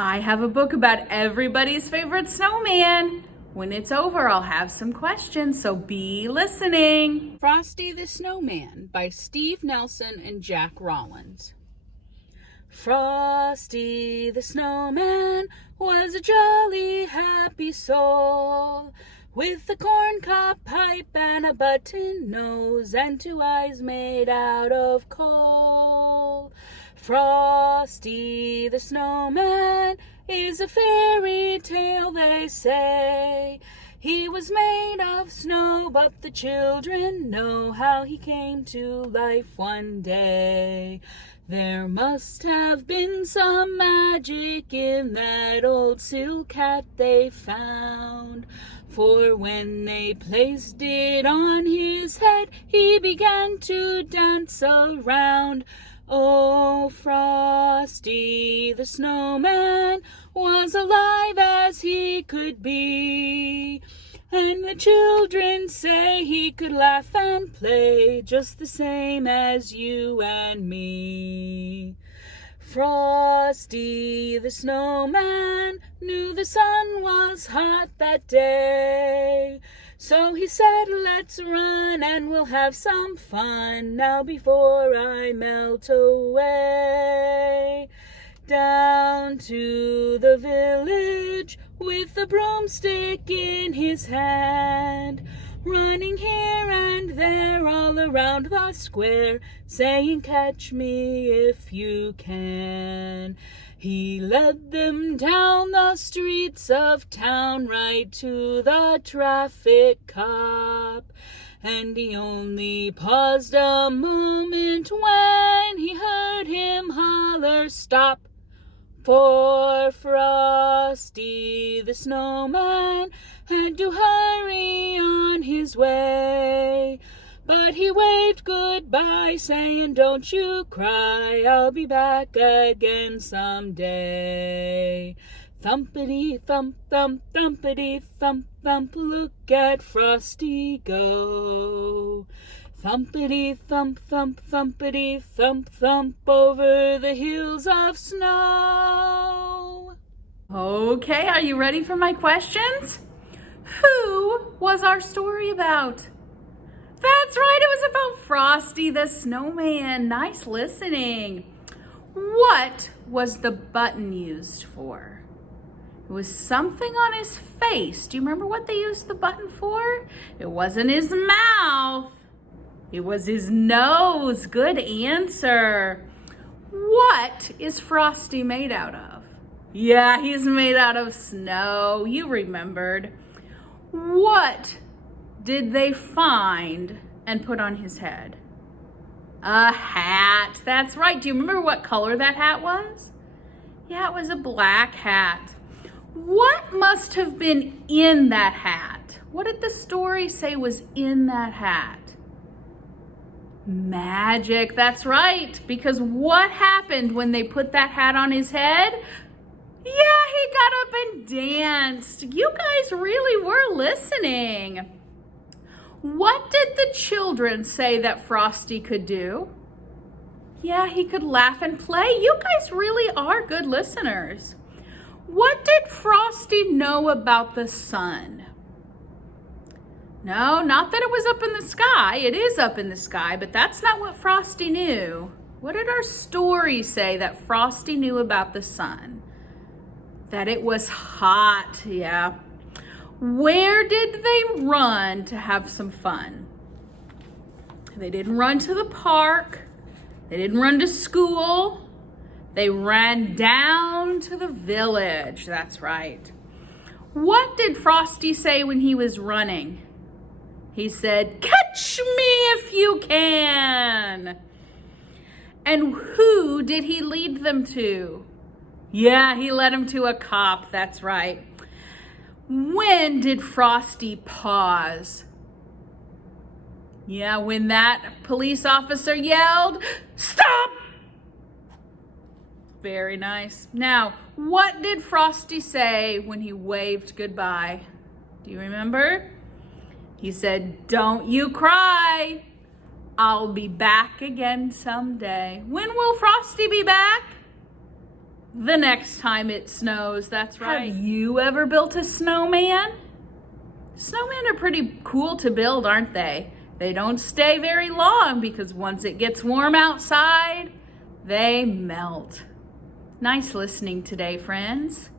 I have a book about everybody's favorite snowman. When it's over, I'll have some questions, so be listening. Frosty the Snowman by Steve Nelson and Jack Rollins. Frosty the Snowman was a jolly, happy soul, with a corncob pipe and a button nose and 2 eyes made out of coal. Frosty the Snowman is a fairy tale, they say. He was made of snow, but the children know how he came to life one day. There must have been some magic in that old silk hat they found, for when they placed it on his head, he began to dance around. Oh, Frosty the Snowman was alive as he could be, and the children say he could laugh and play just the same as you and me. Frosty the Snowman knew the sun was hot that day, so he said, "Let's run and we'll have some fun now before I melt away." Down to the village with the broomstick in his hand, running here and there all around the square, saying, "Catch me if you can." He led them down the streets of town right to the traffic cop, and he only paused a moment when he heard him holler, "Stop!" For Frosty the Snowman had to hurry on his way. But he waved goodbye, saying, "Don't you cry, I'll be back again someday." Thumpity thump thump, thumpity thump thump, look at Frosty go. Thumpity thump thump, thumpity thump thump, over the hills of snow. Okay, are you ready for my questions? Who was our story about? That's right, it was about Frosty the Snowman. Nice listening. What was the button used for? It was something on his face. Do you remember what they used the button for? It wasn't his mouth. It was his nose. Good answer. What is Frosty made out of? Yeah, he's made out of snow. You remembered. What did they find and put on his head? A hat. That's right. Do you remember what color that hat was? Yeah, it was a black hat. What must have been in that hat? What did the story say was in that hat? Magic. That's right. Because what happened when they put that hat on his head? Yeah, he got up and danced. You guys really were listening. What did the children say that Frosty could do? Yeah, he could laugh and play. You guys really are good listeners. What did Frosty know about the sun? No, not that it was up in the sky. It is up in the sky, but that's not what Frosty knew. What did our story say that Frosty knew about the sun? That it was hot, yeah. Where did they run to have some fun? They didn't run to the park. They didn't run to school. They ran down to the village. That's right. What did Frosty say when he was running? He said, "Catch me if you can." And who did he lead them to? Yeah, he led them to a cop. That's right. When did Frosty pause? Yeah, when that police officer yelled, "Stop!" Very nice. Now, what did Frosty say when he waved goodbye? Do you remember? He said, "Don't you cry. I'll be back again someday." When will Frosty be back? the next time it snows. That's right. Have you ever built a snowman? Snowmen are pretty cool to build, aren't they? They don't stay very long because once it gets warm outside, they melt. Nice listening today, friends.